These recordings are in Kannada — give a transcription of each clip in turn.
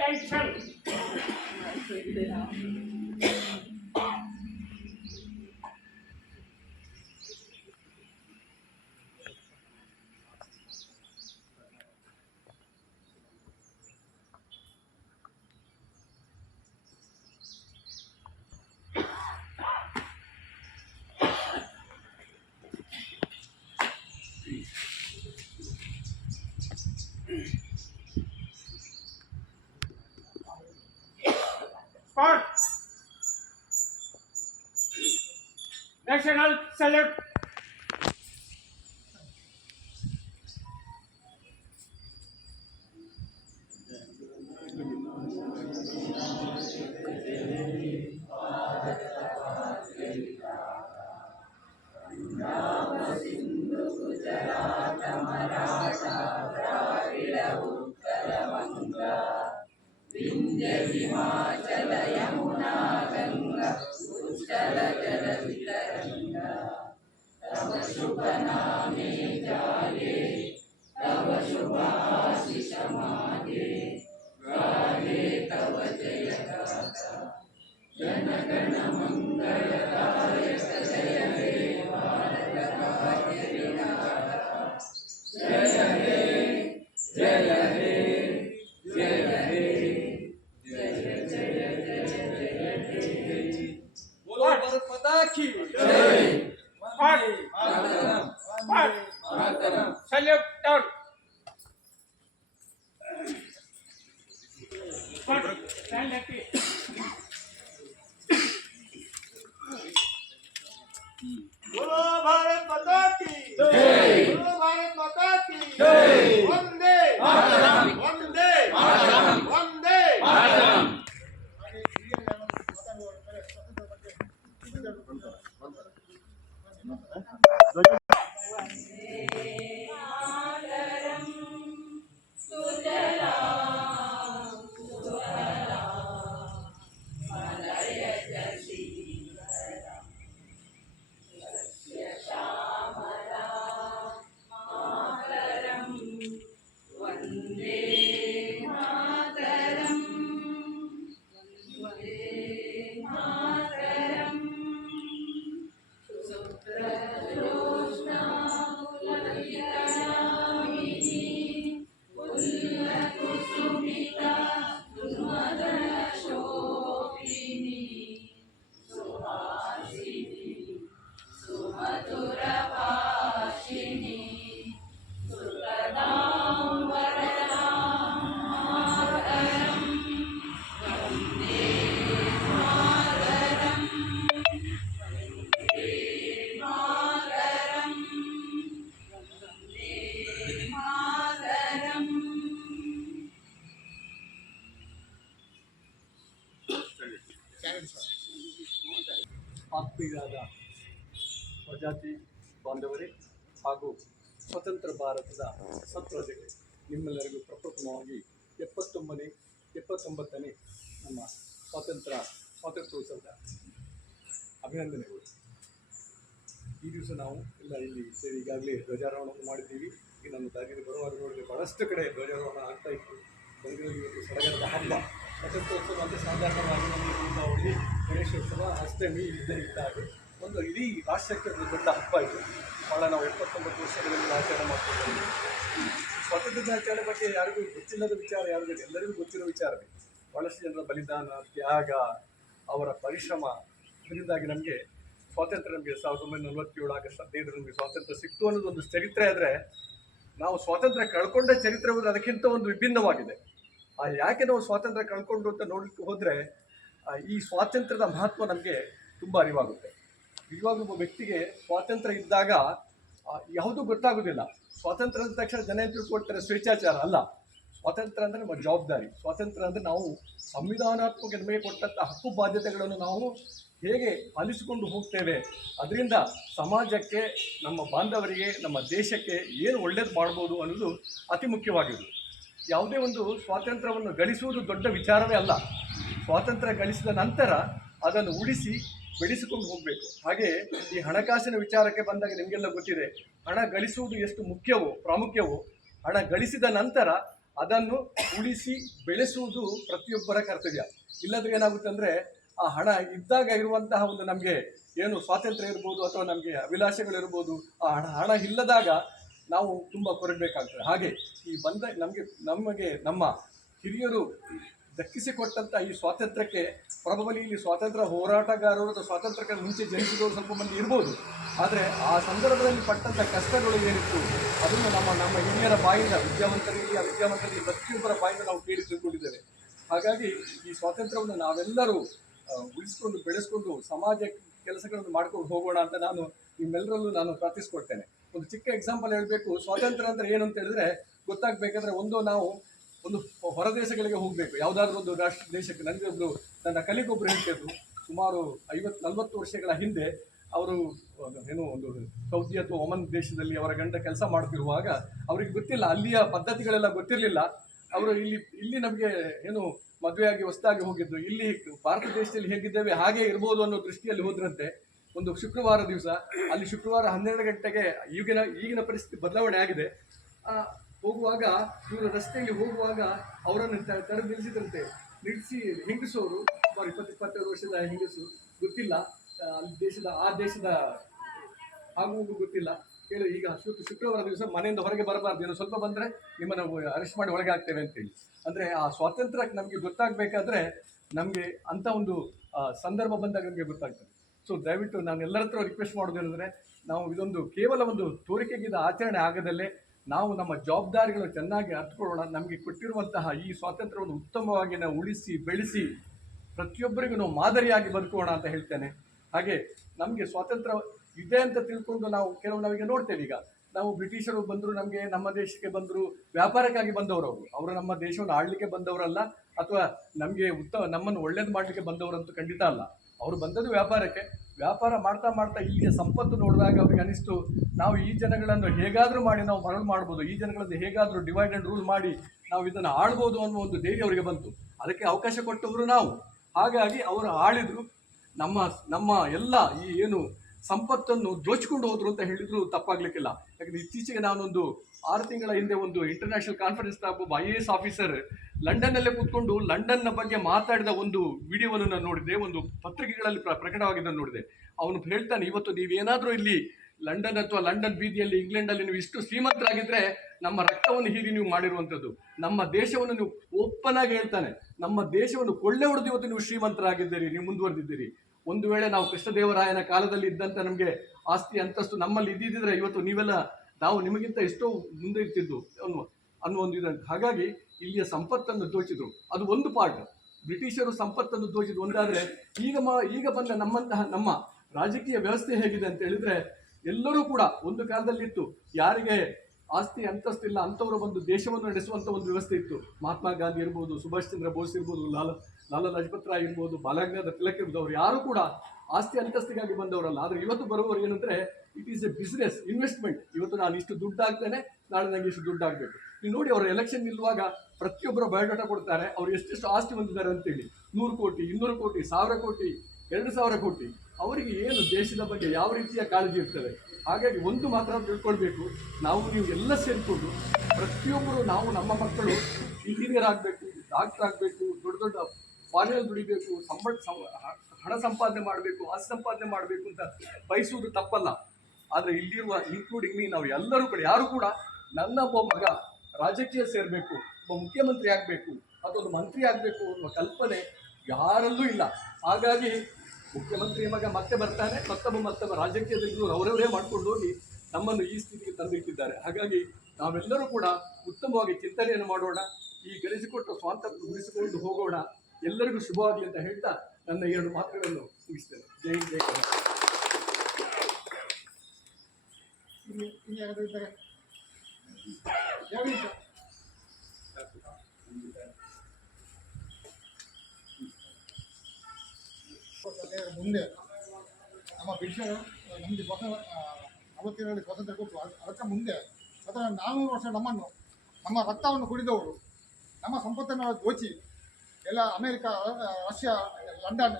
attention. Sport. National salute. बोलो भारत माता की जय। Salute down. Stand happy. बोलो भारत माता की जय। बोलो भारत माता की जय। वंदे मातरम। वंदे मातरम। वंदे मातरम। ಆತ್ಮೀಯರಾದ ಪ್ರಜಾತಿ ಬಾಂಧವರೇ ಹಾಗೂ ಸ್ವತಂತ್ರ ಭಾರತದ ಸತ್ಪ್ರಜೆಗಳೇ, ನಿಮ್ಮೆಲ್ಲರಿಗೂ ಪ್ರಪ್ರಥಮವಾಗಿ 79ನೇ ನಮ್ಮ ಸ್ವಾತಂತ್ರ್ಯೋತ್ಸವದ ಅಭಿನಂದನೆಗಳು. ಈ ದಿವಸ ನಾವು ಎಲ್ಲ ಇಲ್ಲಿ ಸೇರಿ ಈಗಾಗಲೇ ಧ್ವಜಾರೋಹಣವನ್ನು ಮಾಡಿದ್ದೀವಿ. ಈಗ ನಮ್ಮ ದಾರಿಯಲ್ಲಿ ಬರುವಾಗ ನೋಡಿದರೆ ಬಹಳಷ್ಟು ಕಡೆ ಧ್ವಜಾರೋಹಣ ಆಗ್ತಾ ಇತ್ತು. ಬೆಂಗಳೂರಿಗೆ ಇವತ್ತು ಸಡಗರದ ಹಬ್ಬ. ಸ್ವಾತಂತ್ರ್ಯೋತ್ಸವ ಅಂದರೆ ಸಾಧಾರಣವಾಗಿ ನಮಗೆ ದೀಪಾವಳಿ, ಗಣೇಶೋತ್ಸವ, ಅಷ್ಟಮಿ ಇದ್ದಾಗೆ ಒಂದು ಇಡೀ ರಾಷ್ಟ್ರಕ್ಕೆ ಒಂದು ದೊಡ್ಡ ಹಬ್ಬ ಇದು. ಭಾಳ ನಾವು 79 ವರ್ಷಗಳಲ್ಲಿ ಆಚರಣೆ ಮಾಡ್ತಿದ್ದೇವೆ. ಸ್ವಾತಂತ್ರ್ಯ ದಿನಾಚರಣೆ ಬಗ್ಗೆ ಯಾರಿಗೂ ಗೊತ್ತಿಲ್ಲದ ವಿಚಾರ ಯಾರಿಗೂ ಎಲ್ಲರಿಗೂ ಗೊತ್ತಿರೋ ವಿಚಾರವೇ. ಭಾಳಷ್ಟು ಜನರ ಬಲಿದಾನ, ತ್ಯಾಗ, ಅವರ ಪರಿಶ್ರಮ, ಇದರಿಂದಾಗಿ ನಮಗೆ ಸ್ವಾತಂತ್ರ್ಯ, ನಮಗೆ 1947 ಆಗಸ್ಟ್ 15 ನಮಗೆ ಸ್ವಾತಂತ್ರ್ಯ ಸಿಕ್ತು ಅನ್ನೋದು ಒಂದು ಚರಿತ್ರೆ. ಆದರೆ ನಾವು ಸ್ವಾತಂತ್ರ್ಯ ಕಳ್ಕೊಂಡ ಚರಿತ್ರೆ ಅದಕ್ಕಿಂತ ಒಂದು ವಿಭಿನ್ನವಾಗಿದೆ. ಯಾಕೆ ನಾವು ಸ್ವಾತಂತ್ರ್ಯ ಕಳ್ಕೊಂಡು ಅಂತ ನೋಡಲಿಕ್ಕೆ ಹೋದರೆ ಈ ಸ್ವಾತಂತ್ರ್ಯದ ಮಹತ್ವ ನಮಗೆ ತುಂಬ ಅರಿವಾಗುತ್ತೆ. ನಿಜವಾಗ್ಲೂ ಒಬ್ಬ ವ್ಯಕ್ತಿಗೆ ಸ್ವಾತಂತ್ರ್ಯ ಇದ್ದಾಗ ಯಾವುದೂ ಗೊತ್ತಾಗೋದಿಲ್ಲ. ಸ್ವಾತಂತ್ರ್ಯ ಅಂದ ತಕ್ಷಣ ಜನ ಏನು ತಿಳ್ಕೊಳ್ತಾರೆ ಸ್ವೇಚ್ಛಾಚಾರ ಅಲ್ಲ. ಸ್ವಾತಂತ್ರ್ಯ ಅಂದರೆ ನಮ್ಮ ಜವಾಬ್ದಾರಿ. ಸ್ವಾತಂತ್ರ್ಯ ಅಂದರೆ ನಾವು ಸಂವಿಧಾನಾತ್ಮಕ ನಮಗೆ ಕೊಟ್ಟಂಥ ಹಕ್ಕು ಬಾಧ್ಯತೆಗಳನ್ನು ನಾವು ಹೇಗೆ ಪಾಲಿಸಿಕೊಂಡು ಹೋಗ್ತೇವೆ, ಅದರಿಂದ ಸಮಾಜಕ್ಕೆ, ನಮ್ಮ ಬಾಂಧವರಿಗೆ, ನಮ್ಮ ದೇಶಕ್ಕೆ ಏನು ಒಳ್ಳೇದು ಮಾಡ್ಬೋದು ಅನ್ನೋದು ಅತಿ ಮುಖ್ಯವಾಗಿದ್ದು. ಯಾವುದೇ ಒಂದು ಸ್ವಾತಂತ್ರ್ಯವನ್ನು ಗಳಿಸುವುದು ದೊಡ್ಡ ವಿಚಾರವೇ ಅಲ್ಲ. ಸ್ವಾತಂತ್ರ್ಯ ಗಳಿಸಿದ ನಂತರ ಅದನ್ನು ಉಳಿಸಿ ಬೆಳೆಸಿಕೊಂಡು ಹೋಗಬೇಕು. ಹಾಗೆ ಈ ಹಣಕಾಸಿನ ವಿಚಾರಕ್ಕೆ ಬಂದಾಗ ನಿಮಗೆಲ್ಲ ಗೊತ್ತಿದೆ, ಹಣ ಗಳಿಸುವುದು ಎಷ್ಟು ಪ್ರಾಮುಖ್ಯವೋ, ಹಣ ಗಳಿಸಿದ ನಂತರ ಅದನ್ನು ಉಳಿಸಿ ಬೆಳೆಸುವುದು ಪ್ರತಿಯೊಬ್ಬರ ಕರ್ತವ್ಯ. ಇಲ್ಲದ್ರೆ ಏನಾಗುತ್ತೆ ಅಂದರೆ ಆ ಹಣ ಇದ್ದಾಗ ಇರುವಂತಹ ಒಂದು ನಮಗೆ ಏನು ಸ್ವಾತಂತ್ರ್ಯ ಇರ್ಬೋದು ಅಥವಾ ನಮಗೆ ಅಭಿಲಾಷೆಗಳಿರ್ಬೋದು, ಆ ಹಣ ಇಲ್ಲದಾಗ ನಾವು ತುಂಬ ಕೊರಗಬೇಕಾಗ್ತದೆ. ಹಾಗೆ ಈ ನಮಗೆ ನಮ್ಮ ಹಿರಿಯರು ದಕ್ಕಿಸಿಕೊಟ್ಟಂಥ ಈ ಸ್ವಾತಂತ್ರ್ಯಕ್ಕೆ ಪ್ರಾಬಬಲಿ ಇಲ್ಲಿ ಸ್ವಾತಂತ್ರ್ಯ ಹೋರಾಟಗಾರರು ಅಥವಾ ಸ್ವಾತಂತ್ರ್ಯಕ್ಕೆ ಮುಂಚೆ ಜನಿಸಿದವರು ಸ್ವಲ್ಪ ಮಂದಿ ಇರ್ಬೋದು. ಆದರೆ ಆ ಸಂದರ್ಭದಲ್ಲಿ ಪಟ್ಟಂಥ ಕಷ್ಟಗಳು ಏನಿತ್ತು ಅದನ್ನು ನಮ್ಮ ಹಿರಿಯರ ಬಾಯಿಂದ ಅವಿದ್ಯಾವಂತರಿಗೆ ಪ್ರತಿಯೊಬ್ಬರ ಬಾಯಿಂದ ನಾವು ಕೇಳಿ ತಿಳ್ಕೊಂಡಿದ್ದೇವೆ. ಹಾಗಾಗಿ ಈ ಸ್ವಾತಂತ್ರ್ಯವನ್ನು ನಾವೆಲ್ಲರೂ ಉಳಿಸ್ಕೊಂಡು ಬೆಳೆಸ್ಕೊಂಡು ಸಮಾಜ ಕೆಲಸಗಳನ್ನು ಮಾಡ್ಕೊಂಡು ಹೋಗೋಣ ಅಂತ ನಾನು ನಿಮ್ಮೆಲ್ಲರಲ್ಲೂ ನಾನು ಪ್ರಾರ್ಥಿಸ್ಕೊಳ್ತೇನೆ. ಒಂದು ಚಿಕ್ಕ ಎಕ್ಸಾಂಪಲ್ ಹೇಳಬೇಕು. ಸ್ವಾತಂತ್ರ್ಯ ಅಂದರೆ ಏನು ಅಂತ ಹೇಳಿದ್ರೆ ಗೊತ್ತಾಗಬೇಕಾದ್ರೆ ನಾವು ಒಂದು ಹೊರ ದೇಶಗಳಿಗೆ ಹೋಗಬೇಕು, ಯಾವುದಾದ್ರೂ ಒಂದು ದೇಶಕ್ಕೆ. ನನಗೆ ನನ್ನ ಕಲಿಗೊಬ್ಬರು ಹೇಳ್ತಿದ್ರು, ಸುಮಾರು 50-40 ವರ್ಷಗಳ ಹಿಂದೆ ಅವರು ಒಂದು ಸೌದಿ ಅಥವಾ ಒಮನ್ ದೇಶದಲ್ಲಿ ಅವರ ಗಂಡ ಕೆಲಸ ಮಾಡ್ತಿರುವಾಗ ಅವರಿಗೆ ಗೊತ್ತಿಲ್ಲ, ಅಲ್ಲಿಯ ಪದ್ಧತಿಗಳೆಲ್ಲ ಗೊತ್ತಿರಲಿಲ್ಲ. ಅವರು ಇಲ್ಲಿ ನಮಗೆ ಮದುವೆಯಾಗಿ ಹೊಸದಾಗಿ ಹೋಗಿದ್ದು, ಇಲ್ಲಿ ಭಾರತ ದೇಶದಲ್ಲಿ ಹೇಗಿದ್ದೇವೆ ಹಾಗೆ ಇರ್ಬೋದು ಅನ್ನೋ ದೃಷ್ಟಿಯಲ್ಲಿ ಹೋದ್ರಂತೆ. ಒಂದು ಶುಕ್ರವಾರ ದಿವಸ ಅಲ್ಲಿ ಶುಕ್ರವಾರ 12 ಗಂಟೆಗೆ ಈಗಿನ ಪರಿಸ್ಥಿತಿ ಬದಲಾವಣೆ ಆಗಿದೆ. ಹೋಗುವಾಗ ಇವರು ರಸ್ತೆಯಲ್ಲಿ ಹೋಗುವಾಗ ಅವರನ್ನು ತಡೆದು ನಿಲ್ಲಿಸಿ ಹೆಂಗಸವರು ಸುಮಾರು 20-22 ವರ್ಷದ ಹೆಂಗಸು, ಗೊತ್ತಿಲ್ಲ ಅಲ್ಲಿ ಆ ದೇಶದ ಆಗುವುದು ಗೊತ್ತಿಲ್ಲ. ಹೇಳಿ ಈಗ ಶುಕ್ರವಾರ ದಿವಸ ಮನೆಯಿಂದ ಹೊರಗೆ ಬರಬಾರ್ದು, ಏನು ಸ್ವಲ್ಪ ಬಂದರೆ ನಿಮ್ಮನ್ನು ಅರೆಸ್ಟ್ ಮಾಡಿ ಒಳಗೆ ಹಾಕ್ತೇವೆ ಅಂತೇಳಿ. ಅಂದರೆ ಆ ಸ್ವಾತಂತ್ರ್ಯಕ್ಕೆ ನಮಗೆ ಗೊತ್ತಾಗಬೇಕಾದ್ರೆ ನಮಗೆ ಅಂಥ ಒಂದು ಸಂದರ್ಭ ಬಂದಾಗ ನಮಗೆ ಗೊತ್ತಾಗ್ತದೆ. ಸೊ ದಯವಿಟ್ಟು ನಾನು ಎಲ್ಲರ ಹತ್ರ ರಿಕ್ವೆಸ್ಟ್ ಮಾಡೋದೇನೆಂದರೆ, ನಾವು ಇದೊಂದು ಕೇವಲ ಒಂದು ತೋರಿಕೆಗಿದ ಆಚರಣೆ ಆಗದಲ್ಲೇ ನಾವು ನಮ್ಮ ಜವಾಬ್ದಾರಿಗಳು ಚೆನ್ನಾಗಿ ಅರ್ಥಕೊಳ್ಳೋಣ. ನಮಗೆ ಕೊಟ್ಟಿರುವಂತಹ ಈ ಸ್ವಾತಂತ್ರ್ಯವನ್ನು ಉತ್ತಮವಾಗಿ ನಾವು ಉಳಿಸಿ ಬೆಳೆಸಿ ಪ್ರತಿಯೊಬ್ಬರಿಗೂ ನಾವು ಮಾದರಿಯಾಗಿ ಬದುಕೋಣ ಅಂತ ಹೇಳ್ತೇನೆ. ಹಾಗೆ ನಮಗೆ ಸ್ವಾತಂತ್ರ್ಯ ಇದೆ ಅಂತ ತಿಳ್ಕೊಂಡು ನಾವೀಗ ನೋಡ್ತೇವೆ. ಈಗ ನಾವು ಬ್ರಿಟಿಷರು ಬಂದರು, ನಮ್ಮ ದೇಶಕ್ಕೆ ಬಂದರು, ವ್ಯಾಪಾರಕ್ಕಾಗಿ ಬಂದವರು. ಅವರು ನಮ್ಮ ದೇಶವನ್ನು ಆಡಲಿಕ್ಕೆ ಬಂದವರಲ್ಲ, ಅಥವಾ ನಮ್ಮನ್ನು ಒಳ್ಳೇದು ಮಾಡಲಿಕ್ಕೆ ಬಂದವರಂತೂ ಖಂಡಿತ ಅಲ್ಲ. ಅವರು ಬಂದದ್ದು ವ್ಯಾಪಾರಕ್ಕೆ. ವ್ಯಾಪಾರ ಮಾಡ್ತಾ ಮಾಡ್ತಾ ಇಲ್ಲಿಯ ಸಂಪತ್ತು ನೋಡಿದಾಗ ಅವ್ರಿಗೆ ಅನಿಸ್ತು, ನಾವು ಈ ಜನಗಳನ್ನು ಹೇಗಾದರೂ ಮಾಡಿ ನಾವು ಮರಳು ಮಾಡ್ಬೋದು, ಈ ಜನಗಳನ್ನು ಹೇಗಾದರೂ ಡಿವೈಡ್ ಆ್ಯಂಡ್ ರೂಲ್ ಮಾಡಿ ನಾವು ಇದನ್ನು ಆಳ್ಬೋದು ಅನ್ನೋ ಒಂದು ಧೈರ್ಯ ಅವರಿಗೆ ಬಂತು. ಅದಕ್ಕೆ ಅವಕಾಶ ಕೊಟ್ಟವರು ನಾವು. ಹಾಗಾಗಿ ಅವರು ಆಳಿದ್ರು. ನಮ್ಮ ಎಲ್ಲ ಈ ಸಂಪತ್ತನ್ನು ದೋಚಿಕೊಂಡು ಹೋದ್ರು ಅಂತ ಹೇಳಿದ್ರು ತಪ್ಪಾಗ್ಲಿಕ್ಕಿಲ್ಲ. ಯಾಕಂದ್ರೆ ಇತ್ತೀಚೆಗೆ ನಾನೊಂದು 6 ತಿಂಗಳ ಹಿಂದೆ ಒಂದು ಇಂಟರ್ನ್ಯಾಷನಲ್ ಕಾನ್ಫರೆನ್ಸ್ ಒಬ್ಬ IAS ಆಫೀಸರ್ ಲಂಡನ್ನಲ್ಲೇ ಕೂತ್ಕೊಂಡು ಲಂಡನ್ನ ಬಗ್ಗೆ ಮಾತಾಡಿದ ಒಂದು ವಿಡಿಯೋವನ್ನು ನಾನು ನೋಡಿದೆ, ಒಂದು ಪತ್ರಿಕೆಗಳಲ್ಲಿ ಪ್ರಕಟವಾಗಿದ್ದನ್ನು ನೋಡಿದೆ. ಅವನು ಹೇಳ್ತಾನೆ, ಇವತ್ತು ನೀವೇನಾದರೂ ಇಲ್ಲಿ ಲಂಡನ್ ಅಥವಾ ಲಂಡನ್ ಬೀದಿಯಲ್ಲಿ ಇಂಗ್ಲೆಂಡಲ್ಲಿ ನೀವು ಇಷ್ಟು ಶ್ರೀಮಂತರಾಗಿದ್ದರೆ ನಮ್ಮ ರಕ್ತವನ್ನು ಹೀರಿ ನೀವು ಮಾಡಿರುವಂಥದ್ದು, ನಮ್ಮ ದೇಶವನ್ನು ನೀವು ಓಪನ್ ಆಗಿ ಹೇಳ್ತಾನೆ, ನಮ್ಮ ದೇಶವನ್ನು ಕೊಳ್ಳೆ ಹೊಡೆದು ಇವತ್ತು ನೀವು ಶ್ರೀಮಂತರಾಗಿದ್ದೀರಿ, ನೀವು ಮುಂದುವರೆದಿದ್ದೀರಿ. ಒಂದು ವೇಳೆ ನಾವು ಕೃಷ್ಣದೇವರಾಯನ ಕಾಲದಲ್ಲಿ ಇದ್ದಂಥ ನಮಗೆ ಆಸ್ತಿ ಅಂತಸ್ತು ನಮ್ಮಲ್ಲಿ ಇದ್ದಿದ್ದರೆ ಇವತ್ತು ನಾವು ನಿಮಗಿಂತ ಎಷ್ಟೋ ಮುಂದೆ ಇರ್ತಿದ್ದು ಅನ್ನೋ ಒಂದು ಇದಂತ. ಹಾಗಾಗಿ ಇಲ್ಲಿಯ ಸಂಪತ್ತನ್ನು ದೋಚಿದ್ರು, ಅದು ಒಂದು ಪಾರ್ಟ್. ಬ್ರಿಟಿಷರು ಸಂಪತ್ತನ್ನು ದೋಚಿದ್ರು ಒಂದಾದರೆ, ಈಗ ಬಂದ ನಮ್ಮ ರಾಜಕೀಯ ವ್ಯವಸ್ಥೆ ಹೇಗಿದೆ ಅಂತ ಹೇಳಿದ್ರೆ, ಎಲ್ಲರೂ ಕೂಡ ಒಂದು ಕಾಲದಲ್ಲಿತ್ತು, ಯಾರಿಗೆ ಆಸ್ತಿ ಅಂತಸ್ತಿಲ್ಲ ಅಂಥವರು ಬಂದು ದೇಶವನ್ನು ನಡೆಸುವಂಥ ಒಂದು ವ್ಯವಸ್ಥೆ ಇತ್ತು. ಮಹಾತ್ಮ ಗಾಂಧಿ ಇರ್ಬೋದು, ಸುಭಾಷ್ ಚಂದ್ರ ಬೋಸ್ ಇರ್ಬೋದು, ಲಾಲಾ ಲಜಪತ್ ರಾಯ್ ಇರ್ಬೋದು, ಬಾಲಗಂಗಾಧರ ತಿಲಕ್ ಇರ್ಬೋದು, ಅವರು ಯಾರು ಕೂಡ ಆಸ್ತಿ ಅಂತಸ್ತಿಗಾಗಿ ಬಂದವರಲ್ಲ. ಆದರೆ ಇವತ್ತು ಬರುವವರು ಏನಂದರೆ, it is A business investment. ಇವತ್ತು ನಾನು ಇಷ್ಟು ದುಡ್ಡು ಹಾಕ್ತೇನೆ, ನಾಳೆ ನನಗೆ ಇಷ್ಟು ದುಡ್ಡು ಆಗಬೇಕು. ನೀವು ನೋಡಿ, ಅವರು ಎಲೆಕ್ಷನ್ ನಿಲ್ಲುವಾಗ ಪ್ರತಿಯೊಬ್ಬರ ಬಯೋಡಾಟಾ ಕೊಡ್ತಾರೆ, ಅವರು ಎಷ್ಟೆಷ್ಟು ಆಸ್ತಿ ಹೊಂದಿದ್ದಾರೆ ಅಂತೇಳಿ. 100 ಕೋಟಿ, 200 ಕೋಟಿ, 1000 ಕೋಟಿ, 2000 ಕೋಟಿ. ಅವರಿಗೆ ಏನು ದೇಶದ ಬಗ್ಗೆ ಯಾವ ರೀತಿಯ ಕಾಳಜಿ ಇರ್ತದೆ. ಹಾಗಾಗಿ ಒಂದು ಮಾತ್ರ ತಿಳ್ಕೊಳ್ಬೇಕು, ನೀವು ಎಲ್ಲ ಸೇರಿಕೊಂಡು ಪ್ರತಿಯೊಬ್ಬರು ನಮ್ಮ ಮಕ್ಕಳು ಇಂಜಿನಿಯರ್ ಆಗಬೇಕು, ಡಾಕ್ಟರ್ ಆಗಬೇಕು, ದೊಡ್ಡ ಫಾರಿನಲ್ಲಿ ದುಡಿಬೇಕು, ಹಣ ಸಂಪಾದನೆ ಮಾಡಬೇಕು, ಆಸ್ತಿ ಸಂಪಾದನೆ ಮಾಡಬೇಕು ಅಂತ ಬಯಸುವುದು ತಪ್ಪಲ್ಲ. ಆದರೆ ಇಲ್ಲಿರುವ ಇನ್ಕ್ಲೂಡಿಂಗ್ ಮೀ, ನಾವು ಎಲ್ಲರೂ ಕೂಡ ಯಾರು ಕೂಡ ನನ್ನ ಒಬ್ಬ ಮಗ ರಾಜಕೀಯ ಸೇರಬೇಕು, ಒಬ್ಬ ಮುಖ್ಯಮಂತ್ರಿ ಆಗಬೇಕು ಅಥವಾ ಒಂದು ಮಂತ್ರಿ ಆಗಬೇಕು ಅನ್ನೋ ಕಲ್ಪನೆ ಯಾರಲ್ಲೂ ಇಲ್ಲ. ಹಾಗಾಗಿ ಮುಖ್ಯಮಂತ್ರಿ ಮಗ ಮತ್ತೆ ಬರ್ತಾನೆ, ಮತ್ತೊಬ್ಬ ರಾಜಕೀಯದಲ್ಲಿ ಅವರವರೇ ಮಾಡ್ಕೊಂಡು ಹೋಗಿ ನಮ್ಮನ್ನು ಈ ಸ್ಥಿತಿಗೆ ತಂದಿಟ್ಟಿದ್ದಾರೆ. ಹಾಗಾಗಿ ನಾವೆಲ್ಲರೂ ಕೂಡ ಉತ್ತಮವಾಗಿ ಚಿಂತನೆಯನ್ನು ಮಾಡೋಣ, ಈ ಗಳಿಸಿಕೊಟ್ಟ ಸ್ವಾತಂತ್ರ್ಯ ಉಳಿಸಿಕೊಂಡು ಹೋಗೋಣ. ಎಲ್ಲರಿಗೂ ಶುಭವಾಗಲಿ ಅಂತ ಹೇಳ್ತಾ ನನ್ನ 2 ಮಾತುಗಳನ್ನು ಮುಗಿಸ್ತೇನೆ. ಜೈ ಜೈ ಮುಂದೆ ನಮ್ಮ ಬ್ರಿಟಿಷರು ನಮಗೆ 47 ಸ್ವಾತಂತ್ರ್ಯ ಕೊಟ್ಟು ಅದಕ್ಕೆ ಮುಂದೆ 400 ವರ್ಷ ನಮ್ಮ ರಕ್ತವನ್ನು ಕುಡಿದವರು, ನಮ್ಮ ಸಂಪತ್ತನ್ನು ದೋಚಿ ಎಲ್ಲ ಅಮೇರಿಕ, ರಷ್ಯಾ, ಲಂಡನ್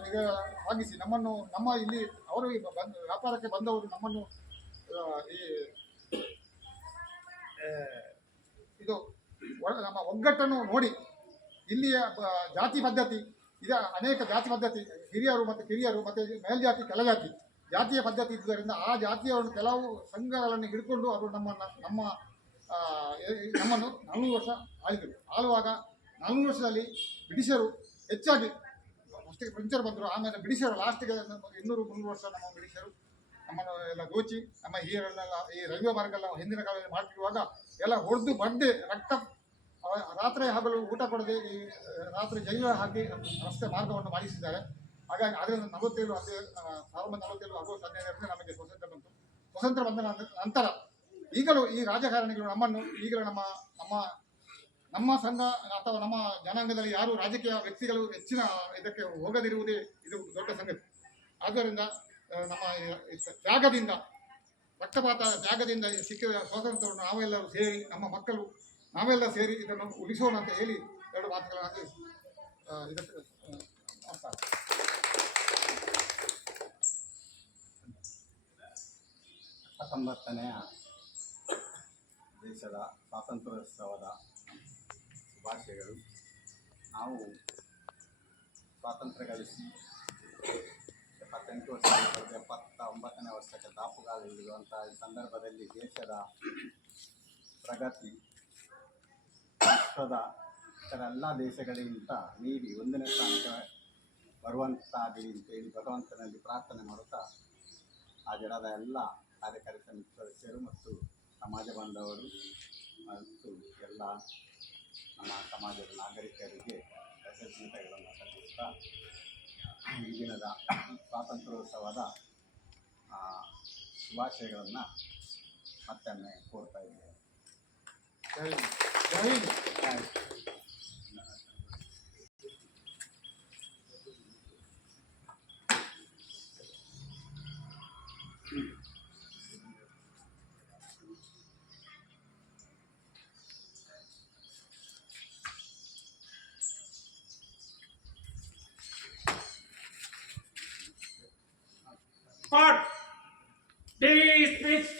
ಸಾಗಿಸಿ ನಮ್ಮ ಇಲ್ಲಿ ಅವರು ವ್ಯಾಪಾರಕ್ಕೆ ಬಂದವರು ನಮ್ಮನ್ನು ಇದು ನಮ್ಮ ಒಗ್ಗಟ್ಟನ್ನು ನೋಡಿ ಇಲ್ಲಿಯ ಜಾತಿ ಪದ್ಧತಿ ಇದೆ, ಅನೇಕ ಜಾತಿ ಪದ್ಧತಿ, ಹಿರಿಯರು ಮತ್ತು ಕಿರಿಯರು ಮತ್ತು ಮೇಲ್ಜಾತಿ ಕೆಳಜಾತಿ ಜಾತಿಯ ಪದ್ಧತಿ ಇದ್ದುದರಿಂದ ಆ ಜಾತಿಯವರು ಕೆಲವು ಸಂಘಗಳನ್ನು ಹಿಡ್ಕೊಂಡು ಅವರು ನಮ್ಮನ್ನು 400 ವರ್ಷ ಆಳಿದರು. ಆಳುವಾಗ 400 ವರ್ಷದಲ್ಲಿ ಬ್ರಿಟಿಷರು ಹೆಚ್ಚಾಗಿ ಫಸ್ಟಿಗೆ ಫ್ರೆಂಚರು ಬಂದರು, ಆಮೇಲೆ ಬ್ರಿಟಿಷರು ಲಾಸ್ಟಿಗೆ 200-300 ವರ್ಷ ನಮ್ಮ ಬ್ರಿಟಿಷರು ನಮ್ಮನ್ನು ಎಲ್ಲ ದೋಚಿ ನಮ್ಮ ಹಿರಿಯರನ್ನೆಲ್ಲ ಈ ರೈಲ್ವೆ ಮಾರ್ಗ ಎಲ್ಲ ಹಿಂದಿನ ಕಾಲದಲ್ಲಿ ಮಾಡ್ತಿರುವಾಗ ಎಲ್ಲ ಹೊಡೆದು ಬಡ್ಡೆ ರಕ್ತ ರಾತ್ರಿ ಹಗಲು ಊಟ ಕೊಡದೆ ಈ ರಾತ್ರಿ ಜೈಲು ಹಾಕಿ ರಸ್ತೆ ಮಾರ್ಗವನ್ನು ಮಾಡಿಸಿದ್ದಾರೆ. ಹಾಗಾಗಿ ಅದರಿಂದ 1947 ಆಗಸ್ಟ್ 15 ನಮಗೆ ಸ್ವಾತಂತ್ರ್ಯ ಬಂತು. ಸ್ವಾತಂತ್ರ್ಯ ಬಂದ ನಂತರ ಈಗಲೂ ಈ ರಾಜಕಾರಣಿಗಳು ನಮ್ಮನ್ನು ಈಗಲೂ ನಮ್ಮ ಸಂಘ ಅಥವಾ ನಮ್ಮ ಜನಾಂಗದಲ್ಲಿ ಯಾರು ರಾಜಕೀಯ ವ್ಯಕ್ತಿಗಳು ಹೆಚ್ಚಿನ ಇದಕ್ಕೆ ಹೋಗದಿರುವುದೇ ಇದು ದೊಡ್ಡ ಸಂಗತಿ. ಆದ್ದರಿಂದ ನಮ್ಮ ತ್ಯಾಗದಿಂದ ರಕ್ತಪಾತ ತ್ಯಾಗದಿಂದ ಸಿಕ್ಕಿದ ಸ್ವಾತಂತ್ರ್ಯವನ್ನು ನಾವೆಲ್ಲರೂ ಸೇರಿ ನಮ್ಮ ಮಕ್ಕಳು ನಾವೆಲ್ಲ ಸೇರಿ ಇದನ್ನು ಉಳಿಸೋಣ ಅಂತ ಹೇಳಿ 2 ಮಾತುಗಳಾಗಿ ಇದಕ್ಕೆ ನಮಸ್ಕಾರ. ಹತ್ತೊಂಬತ್ತನೆಯ ದೇಶದ ಸ್ವಾತಂತ್ರ್ಯೋತ್ಸವದ ಶುಭಾಶಯಗಳು. ನಾವು ಸ್ವಾತಂತ್ರ್ಯ ಗಳಿಸಿ 78 ವರ್ಷ 79ನೇ ವರ್ಷಕ್ಕೆ ದಾಪುಗಾಲು ಹಿಡಿಯುವಂಥ ಈ ಸಂದರ್ಭದಲ್ಲಿ ದೇಶದ ಪ್ರಗತಿ ವಿಶ್ವದ ಇತರ ಎಲ್ಲ ದೇಶಗಳಿಗಿಂತ ಮೀರಿ 1ನೇ ಸ್ಥಾನಕ್ಕೆ ಬರುವಂತಾಗಲಿ ಅಂತೇಳಿ ಭಗವಂತನಲ್ಲಿ ಪ್ರಾರ್ಥನೆ ಮಾಡುತ್ತಾ ಹಾಜರಾದ ಎಲ್ಲ ಕಾರ್ಯಕಾರಿ ಸಮಿತಿ ಸದಸ್ಯರು ಮತ್ತು ಸಮಾಜ ಬಾಂಧವರು ಮತ್ತು ಎಲ್ಲ ನಮ್ಮ ಸಮಾಜದ ನಾಗರಿಕರಿಗೆ ಕೃತಜ್ಞತೆಗಳನ್ನು ಸಲ್ಲಿಸ್ತಾ ಈ ದಿನದ ಸ್ವಾತಂತ್ರ್ಯೋತ್ಸವದ ಶುಭಾಶಯಗಳನ್ನು ಮತ್ತೊಮ್ಮೆ ಕೋರ್ತಾ ಇದ್ದೇವೆ. ಜೈ ಹಿಂದ್. Dismiss.